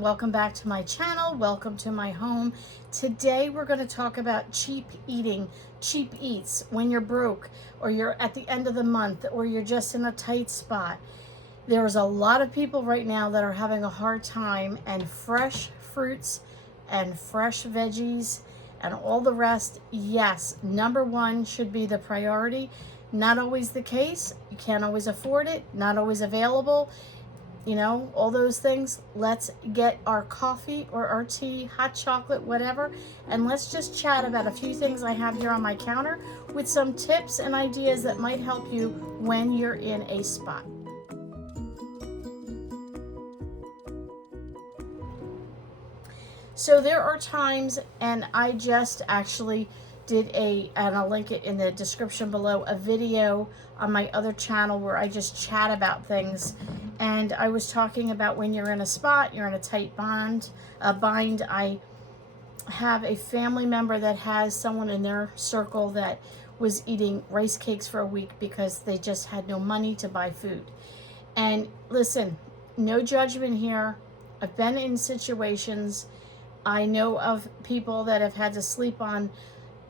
everyone, welcome back to my channel. Welcome to my home. Today we're going to talk about cheap eating, cheap eats when you're broke or you're at the end of the month or you're just in a tight spot. There's a lot of people right now that are having a hard time, and fresh fruits and fresh veggies and all the rest, yes, number one should be the priority. Not always the case. You can't always afford it, not always available. You know, all those things. Let's get our coffee or our tea, hot chocolate, whatever, and let's just chat about a few things I have here on my counter with some tips and ideas that might help you when you're in a spot. So there are times, and I just actually did and I'll link it in the description below, a video on my other channel where I just chat about things. And I was talking about when you're in a spot, you're in a tight bind. I have a family member that has someone in their circle that was eating rice cakes for a week because they just had no money to buy food. And listen, no judgment here. I've been in situations. I know of people that have had to sleep on,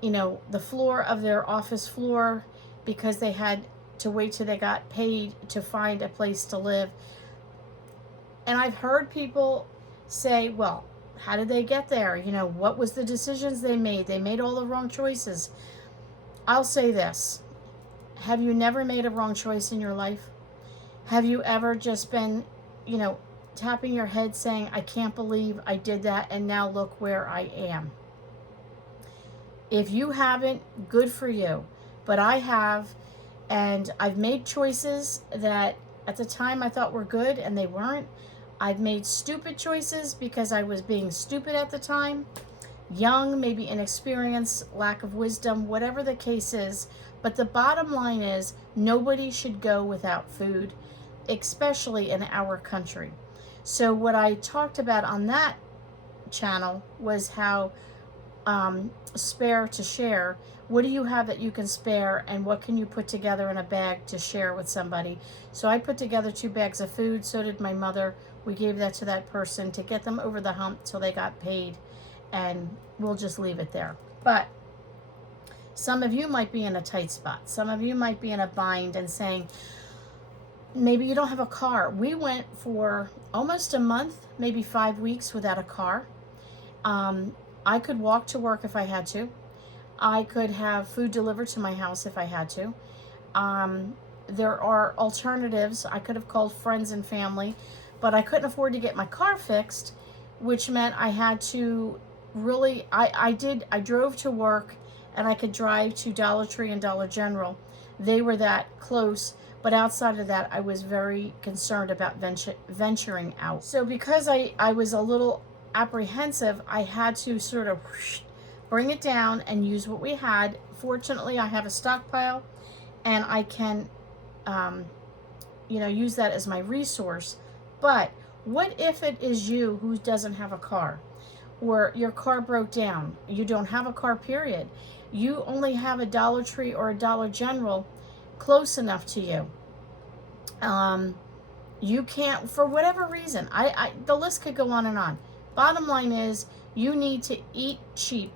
the floor of their office floor because they had to wait till they got paid to find a place to live. And I've heard people say, well, how did they get there? What was the decisions they made? They made all the wrong choices. I'll say this. Have you never made a wrong choice in your life? Have you ever just been, tapping your head saying, I can't believe I did that, and now look where I am? If you haven't, good for you. But I have, and I've made choices that at the time I thought were good and they weren't. I've made stupid choices because I was being stupid at the time. Young, maybe inexperienced, lack of wisdom, whatever the case is. But the bottom line is nobody should go without food, especially in our country. So what I talked about on that channel was how spare to share. What do you have that you can spare, and what can you put together in a bag to share with somebody? So I put together 2 bags of food. So did my mother. We gave that to that person to get them over the hump till they got paid, and we'll just leave it there. But some of you might be in a tight spot. Some of you might be in a bind and saying, maybe you don't have a car. We went for almost a month, maybe 5 weeks without a car. I could walk to work if I had to. I could have food delivered to my house if I had to. There are alternatives. I could have called friends and family, but I couldn't afford to get my car fixed, which meant I had to really, I drove to work, and I could drive to Dollar Tree and Dollar General. They were that close. But outside of that, I was very concerned about venturing out. So because I was a little apprehensive, I had to sort of bring it down and use what we had. Fortunately, I have a stockpile, and I can, use that as my resource. But what if it is you who doesn't have a car, or your car broke down? You don't have a car, period. You only have a Dollar Tree or a Dollar General close enough to you. You can't, for whatever reason, the list could go on and on. Bottom line is you need to eat cheap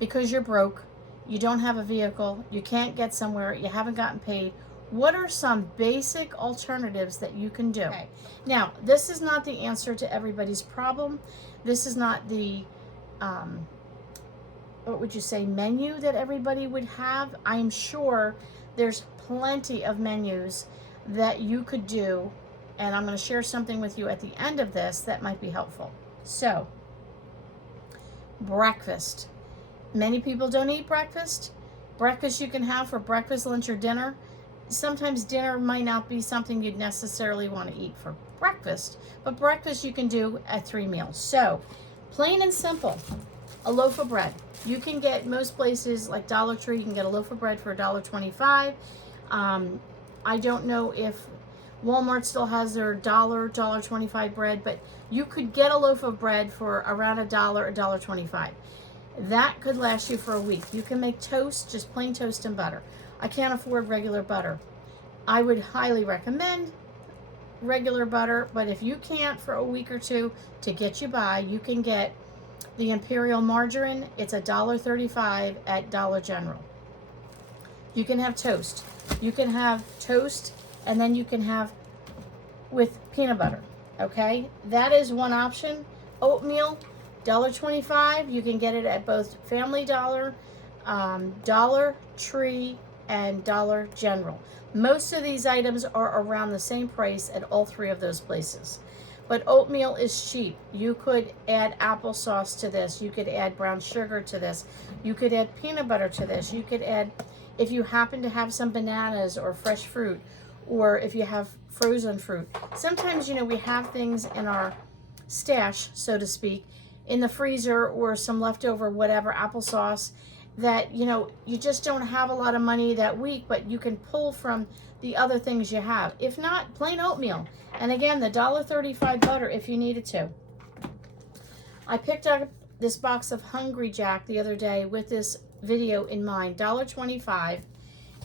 because you're broke, you don't have a vehicle, you can't get somewhere, you haven't gotten paid. What are some basic alternatives that you can do? Okay. Now, this is not the answer to everybody's problem. This is not the what would you say, menu that everybody would have. I'm sure there's plenty of menus that you could do, and I'm going to share something with you at the end of this that might be helpful. So, breakfast. Many people don't eat breakfast. Breakfast you can have for breakfast, lunch, or dinner. Sometimes dinner might not be something you'd necessarily want to eat for breakfast, but breakfast you can do at 3 meals. So, plain and simple, a loaf of bread. You can get most places like Dollar Tree, you can get a loaf of bread for $1.25. I don't know if Walmart still has their $1.25 bread, but you could get a loaf of bread for around $1, $1.25. That could last you for a week. You can make toast, just plain toast and butter. I can't afford regular butter. I would highly recommend regular butter, but if you can't for a week or two to get you by, you can get the Imperial margarine. It's $1.35 at Dollar General. You can have toast. You can have toast, and then you can have with peanut butter. Okay, that is one option. Oatmeal, $1.25. You can get it at both Family Dollar, Dollar Tree, and Dollar General. Most of these items are around the same price at all three of those places. But oatmeal is cheap. You could add applesauce to this. You could add brown sugar to this. You could add peanut butter to this. You could add, if you happen to have some bananas or fresh fruit, or if you have frozen fruit. Sometimes, you know, we have things in our stash, so to speak, in the freezer, or some leftover whatever applesauce that, you know, you just don't have a lot of money that week, but you can pull from the other things you have. If not, plain oatmeal. And again, the $1.35 butter if you needed to. I picked up this box of Hungry Jack the other day with this video in mind, $1.25.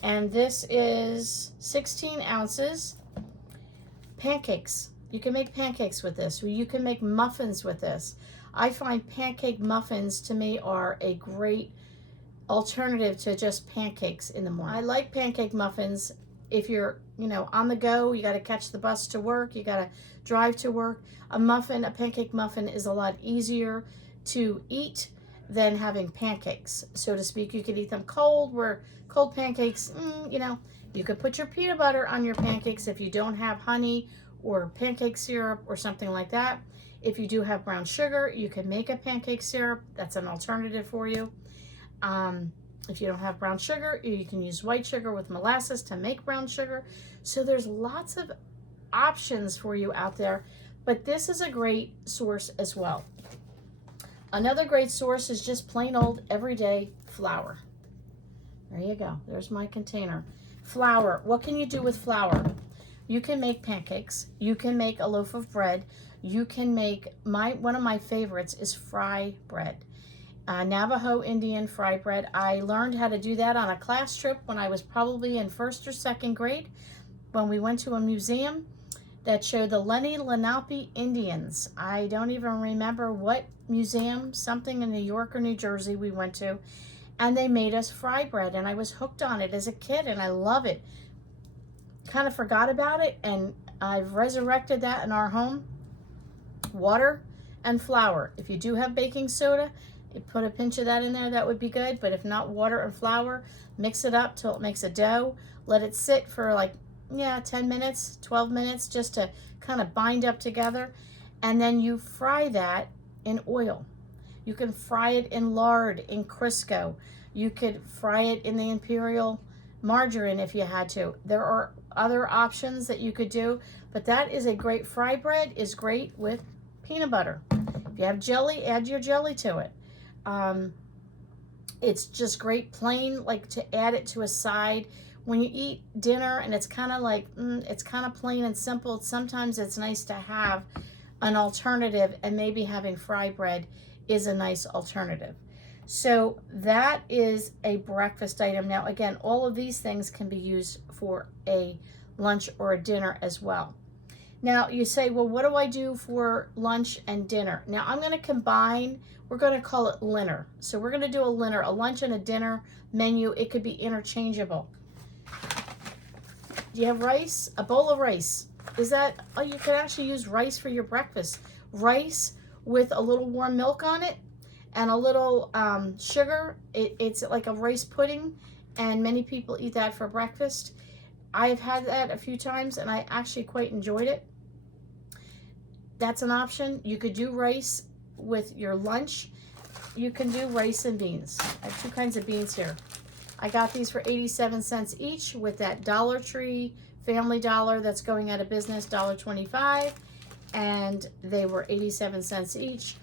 And this is 16 ounces. Pancakes. You can make pancakes with this. You can make muffins with this. I find pancake muffins to me are a great alternative to just pancakes in the morning. I like pancake muffins if you're, you know, on the go. You got to catch the bus to work. You got to drive to work. A pancake muffin is a lot easier to eat than having pancakes, so to speak. You could eat them cold, where cold pancakes, you know, you could put your peanut butter on your pancakes if you don't have honey or pancake syrup or something like that. If you do have brown sugar, you can make a pancake syrup. That's an alternative for you. If you don't have brown sugar, you can use white sugar with molasses to make brown sugar. So there's lots of options for you out there, but this is a great source as well. Another great source is just plain old everyday flour. There you go. There's my container. Flour. What can you do with flour? You can make pancakes. You can make a loaf of bread. You can make, one of my favorites is fry bread. Navajo Indian fry bread. I learned how to do that on a class trip when I was probably in 1st or 2nd grade, when we went to a museum that showed the Lenni Lenape Indians. I don't even remember what museum, something in New York or New Jersey we went to, and they made us fry bread, and I was hooked on it as a kid, and I love it. Kind of forgot about it, and I've resurrected that in our home. Water and flour. If you do have baking soda, you put a pinch of that in there, that would be good. But if not, water and flour, mix it up till it makes a dough. Let it sit for like, 10 minutes, 12 minutes, just to kind of bind up together. And then you fry that in oil. You can fry it in lard, in Crisco. You could fry it in the Imperial margarine if you had to. There are other options that you could do, but that is a great, fry bread is great with peanut butter. If you have jelly, add your jelly to it. It's just great plain, like to add it to a side. When you eat dinner and it's kind of like, it's kind of plain and simple, sometimes it's nice to have an alternative, and maybe having fry bread is a nice alternative. So that is a breakfast item. Now, again, all of these things can be used for a lunch or a dinner as well. Now, you say, well, what do I do for lunch and dinner? Now, I'm going to combine, we're going to call it dinner. So we're going to do a dinner, a lunch and a dinner menu. It could be interchangeable. Do you have rice? A bowl of rice. Is that, you can actually use rice for your breakfast. Rice with a little warm milk on it and a little sugar. It's like a rice pudding, and many people eat that for breakfast. I've had that a few times, and I actually quite enjoyed it. That's an option. You could do rice with your lunch. You can do rice and beans. I have 2 kinds of beans here. I got these for 87 cents each with that Dollar Tree, Family Dollar that's going out of business, $1.25, and they were 87 cents each.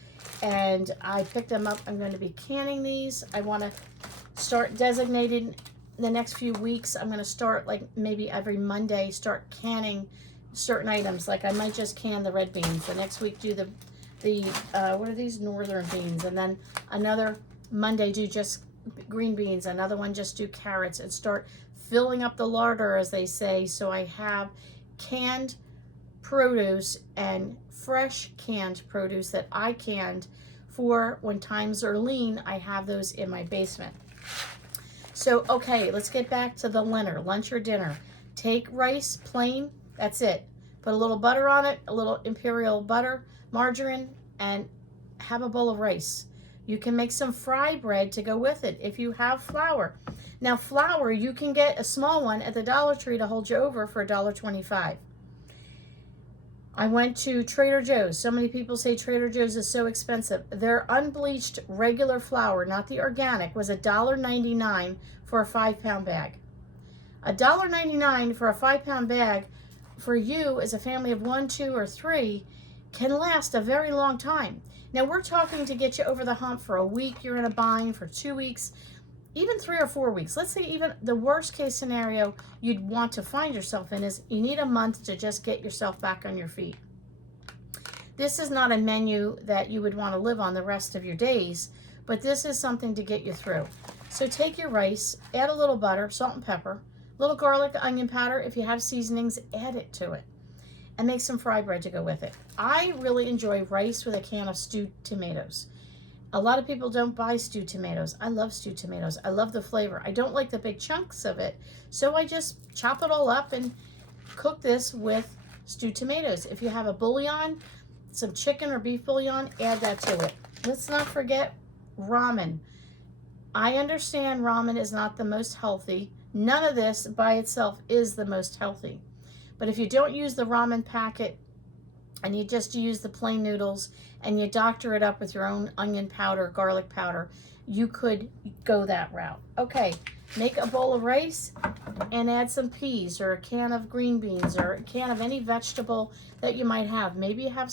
And I picked them up. I'm going to be canning these. I want to start designating the next few weeks. I'm going to start, like, maybe every Monday, start canning certain items. Like, I might just can the red beans. The next week do the what are these, northern beans, and then another Monday do just green beans, another one just do carrots, and start filling up the larder, as they say, so I have canned produce and fresh canned produce that I canned for when times are lean. I have those in my basement. So, okay, let's get back to the lunch or dinner. Take rice, plain, that's it. Put a little butter on it, a little imperial butter, margarine, and have a bowl of rice. You can make some fry bread to go with it if you have flour. Now, flour, you can get a small one at the Dollar Tree to hold you over for $1.25. I went to Trader Joe's. So many people say Trader Joe's is so expensive. Their unbleached regular flour, not the organic, was $1.99 for a 5-pound bag. $1.99 for a 5-pound bag for you as a family of 1, 2, or 3 can last a very long time. Now, we're talking to get you over the hump for a week. You're in a bind for 2 weeks, even 3 or 4 weeks. Let's say even the worst case scenario you'd want to find yourself in is you need a month to just get yourself back on your feet. This is not a menu that you would want to live on the rest of your days, but this is something to get you through. So take your rice, add a little butter, salt and pepper, a little garlic, onion powder. If you have seasonings, add it to it, and make some fry bread to go with it. I really enjoy rice with a can of stewed tomatoes. A lot of people don't buy stewed tomatoes. I love stewed tomatoes. I love the flavor. I don't like the big chunks of it, so I just chop it all up and cook this with stewed tomatoes. If you have a bouillon, some chicken or beef bouillon, add that to it. Let's not forget ramen. I understand ramen is not the most healthy. None of this by itself is the most healthy. But if you don't use the ramen packet and you just use the plain noodles and you doctor it up with your own onion powder, garlic powder, you could go that route. Okay, make a bowl of rice and add some peas or a can of green beans or a can of any vegetable that you might have. Maybe you have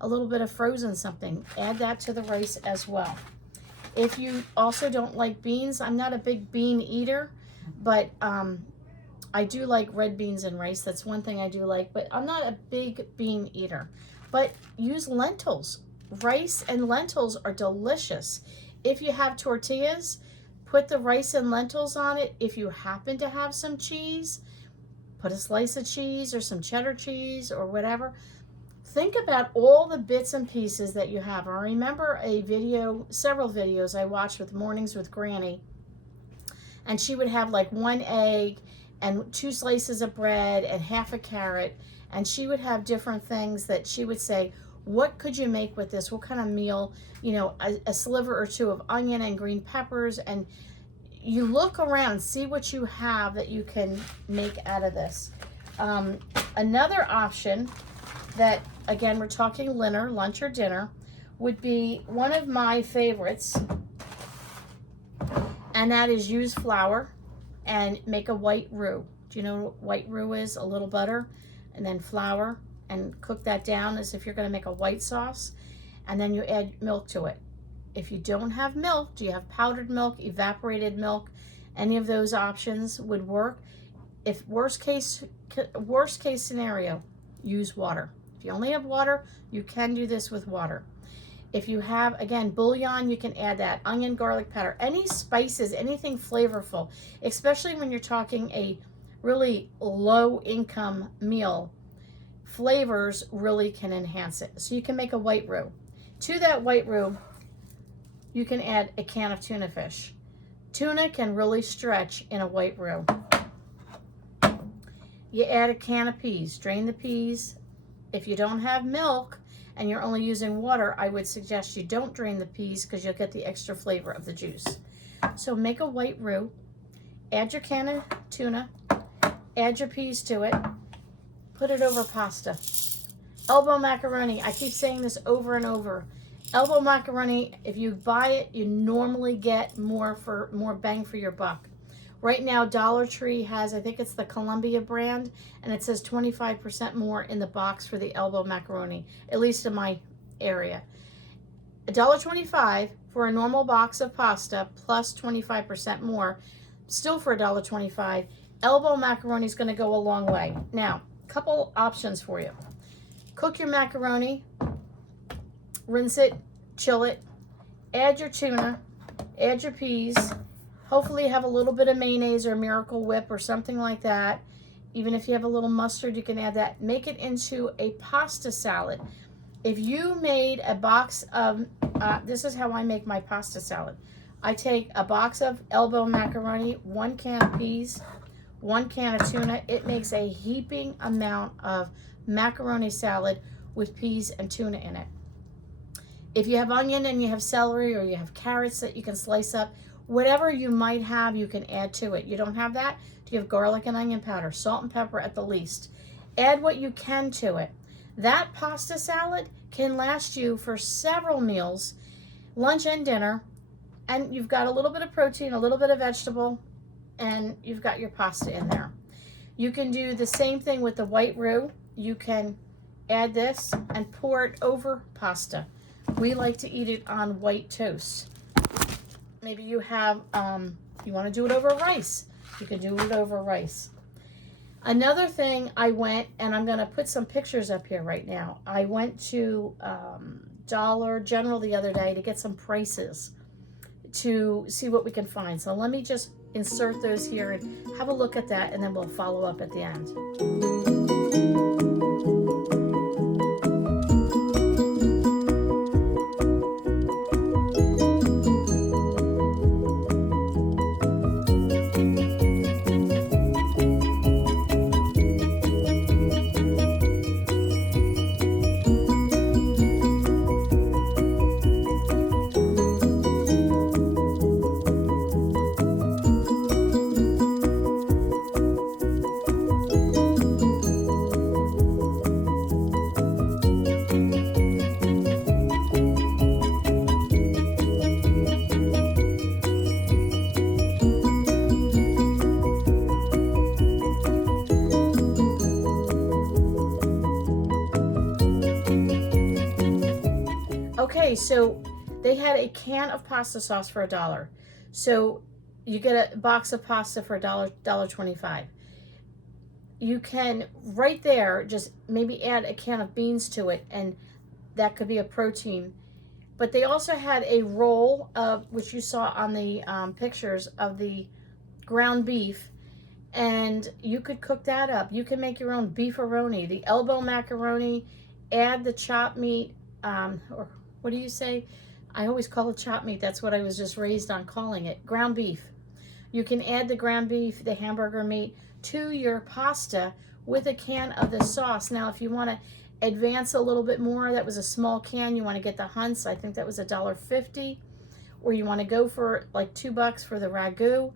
a little bit of frozen something. Add that to the rice as well. If you also don't like beans, I'm not a big bean eater, but I do like red beans and rice. That's one thing I do like, but I'm not a big bean eater. But use lentils. Rice and lentils are delicious. If you have tortillas, put the rice and lentils on it. If you happen to have some cheese, put a slice of cheese or some cheddar cheese or whatever. Think about all the bits and pieces that you have. I remember several videos I watched with Mornings with Granny, and she would have like 1 egg and 2 slices of bread and half a carrot, and she would have different things that she would say, what could you make with this? What kind of meal? You know, a sliver or 2 of onion and green peppers, and you look around, see what you have that you can make out of this. Another option that, again, we're talking lunch or dinner, would be one of my favorites, and that is use flour and make a white roux. Do you know what white roux is? A little butter and then flour, and cook that down as if you're going to make a white sauce, and then you add milk to it. If you don't have milk, do you have powdered milk, evaporated milk? Any of those options would work. If worst case scenario, use water. If you only have water, you can do this with water. If you have, again, bouillon, you can add that. Onion, garlic powder, any spices, anything flavorful, especially when you're talking a really low income meal, flavors really can enhance it. So you can make a white roux. To that white roux, you can add a can of tuna fish. Tuna can really stretch in a white roux. You add a can of peas. Drain the peas. If you don't have milk and you're only using water, I would suggest you don't drain the peas because you'll get the extra flavor of the juice. So make a white roux. Add your can of tuna. Add your peas to it. Put it over pasta. Elbow macaroni. I keep saying this over and over. Elbow macaroni, if you buy it, you normally get more bang for your buck. Right now, Dollar Tree has, I think it's the Columbia brand, and it says 25% more in the box for the elbow macaroni, at least in my area. $1.25 for a normal box of pasta, plus 25% more, still for $1.25. Elbow macaroni is going to go a long way. Now, a couple options for you. Cook your macaroni, rinse it, chill it, add your tuna, add your peas. Hopefully you have a little bit of mayonnaise or Miracle Whip or something like that. Even if you have a little mustard, you can add that. Make it into a pasta salad. If you made a box of, this is how I make my pasta salad. I take a box of elbow macaroni, 1 can of peas, 1 can of tuna. It makes a heaping amount of macaroni salad with peas and tuna in it. If you have onion and you have celery or you have carrots that you can slice up, whatever you might have, you can add to it. You don't have that? You have garlic and onion powder, salt and pepper at the least. Add what you can to it. That pasta salad can last you for several meals, lunch and dinner, and you've got a little bit of protein, a little bit of vegetable, and you've got your pasta in there. You can do the same thing with the white roux. You can add this and pour it over pasta. We like to eat it on white toast. Maybe you have, you want to do it over rice. You can do it over rice. Another thing, I went, and I'm going to put some pictures up here right now. I went to Dollar General the other day to get some prices to see what we can find. So let me just insert those here and have a look at that, and then we'll follow up at the end. Okay, so they had a can of pasta sauce for $1. So you get a box of pasta for $1.25. You can, right there, just maybe add a can of beans to it, and that could be a protein. But they also had a roll of, which you saw on the pictures, of the ground beef, and you could cook that up. You can make your own beefaroni, the elbow macaroni, add the chopped meat, or what do you say? I always call it chopped meat. That's what I was just raised on calling it. Ground beef. You can add the ground beef, the hamburger meat, to your pasta with a can of the sauce. Now, if you want to advance a little bit more, that was a small can. You want to get the Hunt's. I think that was $1.50. Or you want to go for like $2 for the ragu.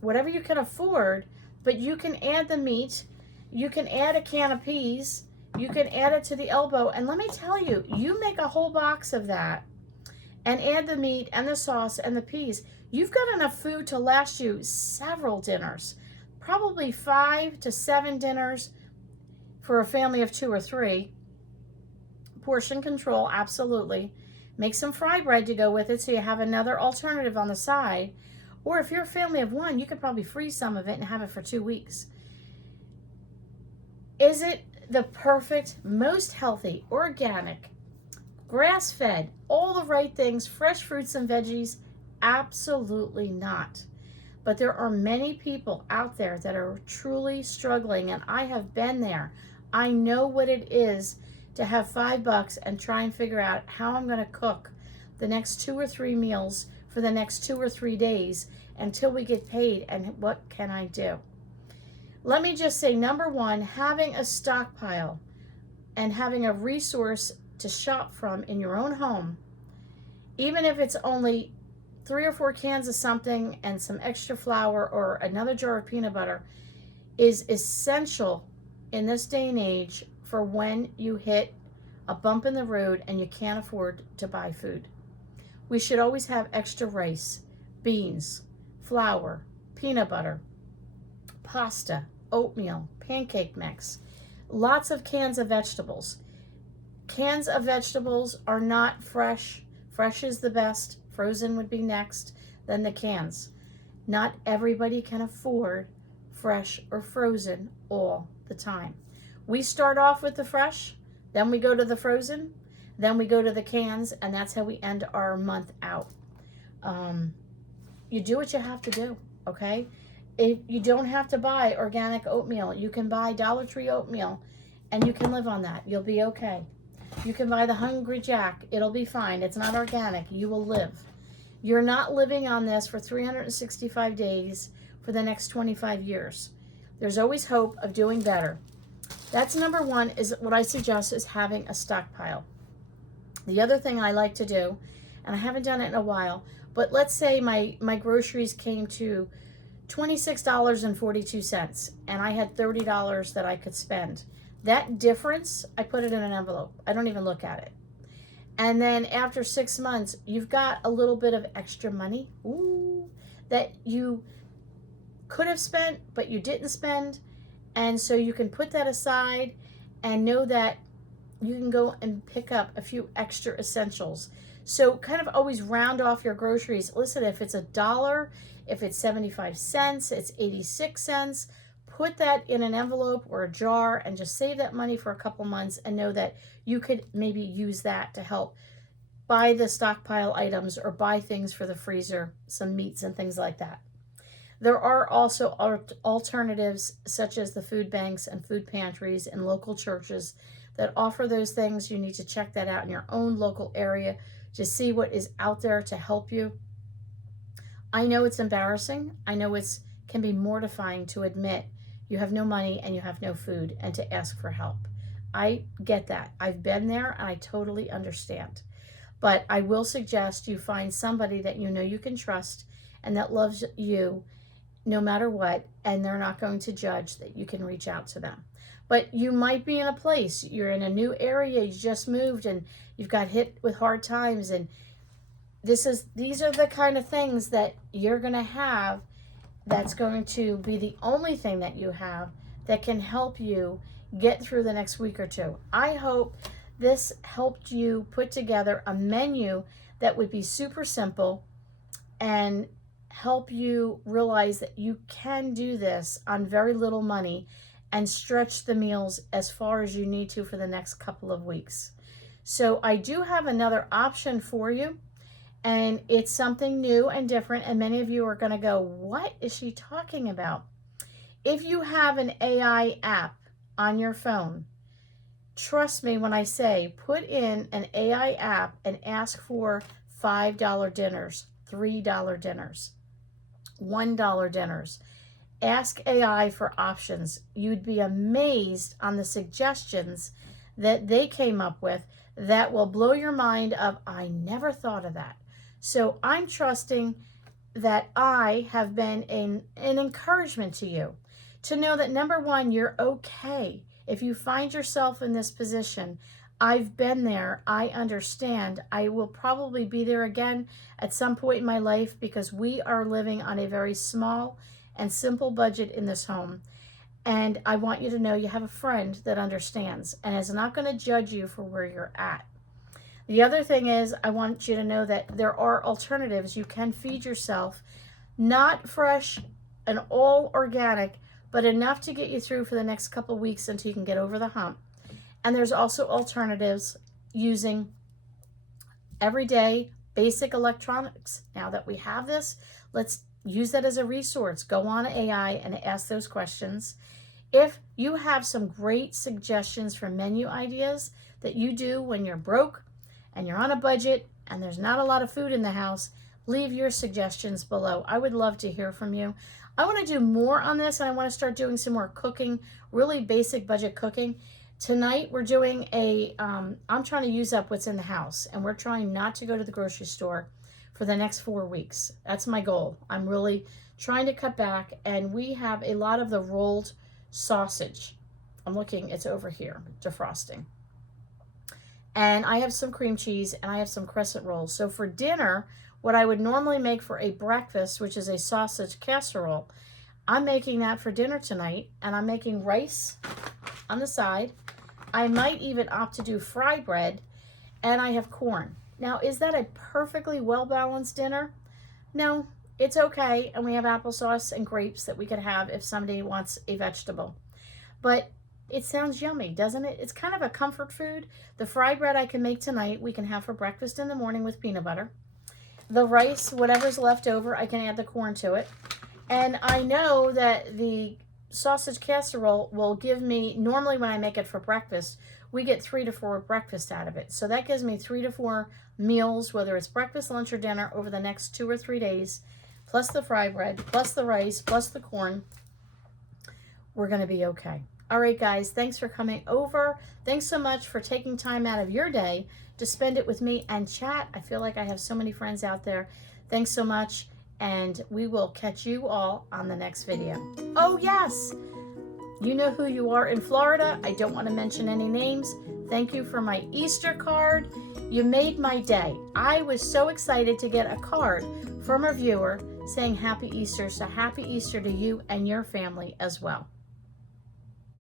Whatever you can afford. But you can add the meat. You can add a can of peas. You can add it to the elbow, and let me tell you, you make a whole box of that and add the meat and the sauce and the peas. You've got enough food to last you several dinners, probably 5 to 7 dinners for a family of 2 or 3. Portion control, absolutely. Make some fry bread to go with it so you have another alternative on the side. Or if you're a family of 1, you could probably freeze some of it and have it for 2 weeks. Is it the perfect, most healthy, organic, grass-fed, all the right things, fresh fruits and veggies? Absolutely not. But there are many people out there that are truly struggling, and I have been there. I know what it is to have $5 and try and figure out how I'm going to cook the next 2 or 3 meals for the next 2 or 3 days until we get paid, and what can I do? Let me just say, number 1, having a stockpile and having a resource to shop from in your own home, even if it's only 3 or 4 cans of something and some extra flour or another jar of peanut butter, is essential in this day and age for when you hit a bump in the road and you can't afford to buy food. We should always have extra rice, beans, flour, peanut butter, pasta, oatmeal, pancake mix, lots of cans of vegetables. Cans of vegetables are not fresh. Fresh is the best. Frozen would be next, then the cans. Not everybody can afford fresh or frozen all the time. We start off with the fresh, then we go to the frozen, then we go to the cans, and that's how we end our month out. You do what you have to do, okay? If you don't have to buy organic oatmeal, you can buy Dollar Tree oatmeal and you can live on that. You'll be okay. You can buy the Hungry Jack. It'll be fine. It's not organic. You will live. You're not living on this for 365 days for the next 25 years. There's always hope of doing better. That's number one, is what I suggest is having a stockpile. The other thing I like to do, and I haven't done it in a while, but let's say my groceries came to $26.42 and I had $30 that I could spend. That difference, I put it in an envelope. I don't even look at it. And then after 6 months, you've got a little bit of extra money, that you could have spent, but you didn't spend. And so you can put that aside and know that you can go and pick up a few extra essentials. So kind of always round off your groceries. Listen, if it's $1, if it's 75 cents, it's 86 cents, put that in an envelope or a jar and just save that money for a couple months and know that you could maybe use that to help buy the stockpile items or buy things for the freezer, some meats and things like that. There are also alternatives such as the food banks and food pantries and local churches that offer those things. You need to check that out in your own local area to see what is out there to help you. I know it's embarrassing. I know it can be mortifying to admit you have no money and you have no food and to ask for help. I get that. I've been there and I totally understand. But I will suggest you find somebody that you know you can trust and that loves you no matter what, and they're not going to judge, that you can reach out to them. But you might be in a place, you're in a new area, you just moved and you've got hit with hard times, and these are the kind of things that you're going to have that's going to be the only thing that you have that can help you get through the next week or two. I hope this helped you put together a menu that would be super simple and help you realize that you can do this on very little money and stretch the meals as far as you need to for the next couple of weeks. So I do have another option for you, and it's something new and different, and many of you are going to go, what is she talking about? If you have an AI app on your phone, trust me when I say put in an AI app and ask for $5 dinners, $3 dinners, $1 dinners. Ask AI for options. You'd be amazed on the suggestions that they came up with that will blow your mind of, I never thought of that. So I'm trusting that I have been an encouragement to you to know that, number one, you're okay. If you find yourself in this position, I've been there. I understand. I will probably be there again at some point in my life because we are living on a very small and simple budget in this home. And I want you to know you have a friend that understands and is not going to judge you for where you're at. The other thing is, I want you to know that there are alternatives. You can feed yourself, not fresh and all organic, but enough to get you through for the next couple of weeks until you can get over the hump. And there's also alternatives using everyday basic electronics. Now that we have this, let's use that as a resource. Go on AI and ask those questions. If you have some great suggestions for menu ideas that you do when you're broke and you're on a budget and there's not a lot of food in the house, leave your suggestions below. I would love to hear from you. I want to do more on this, and I want to start doing some more cooking, really basic budget cooking. Tonight we're doing I'm trying to use up what's in the house, and we're trying not to go to the grocery store for the next 4 weeks. That's my goal. I'm really trying to cut back, and we have a lot of the rolled sausage. I'm looking, it's over here, defrosting. And I have some cream cheese, and I have some crescent rolls. So for dinner, what I would normally make for a breakfast, which is a sausage casserole, I'm making that for dinner tonight, and I'm making rice on the side. I might even opt to do fry bread, and I have corn. Now, is that a perfectly well-balanced dinner? No, it's okay, and we have applesauce and grapes that we could have if somebody wants a vegetable. But it sounds yummy, doesn't it? It's kind of a comfort food. The fry bread I can make tonight, we can have for breakfast in the morning with peanut butter. The rice, whatever's left over, I can add the corn to it. And I know that the sausage casserole will give me, normally when I make it for breakfast, we get 3 to 4 breakfasts out of it. So that gives me 3 to 4 meals, whether it's breakfast, lunch, or dinner, over the next 2 or 3 days, plus the fry bread, plus the rice, plus the corn. We're going to be okay. All right, guys, thanks for coming over. Thanks so much for taking time out of your day to spend it with me and chat. I feel like I have so many friends out there. Thanks so much, and we will catch you all on the next video. Oh, yes, you know who you are in Florida. I don't want to mention any names. Thank you for my Easter card. You made my day. I was so excited to get a card from a viewer saying Happy Easter. So happy Easter to you and your family as well.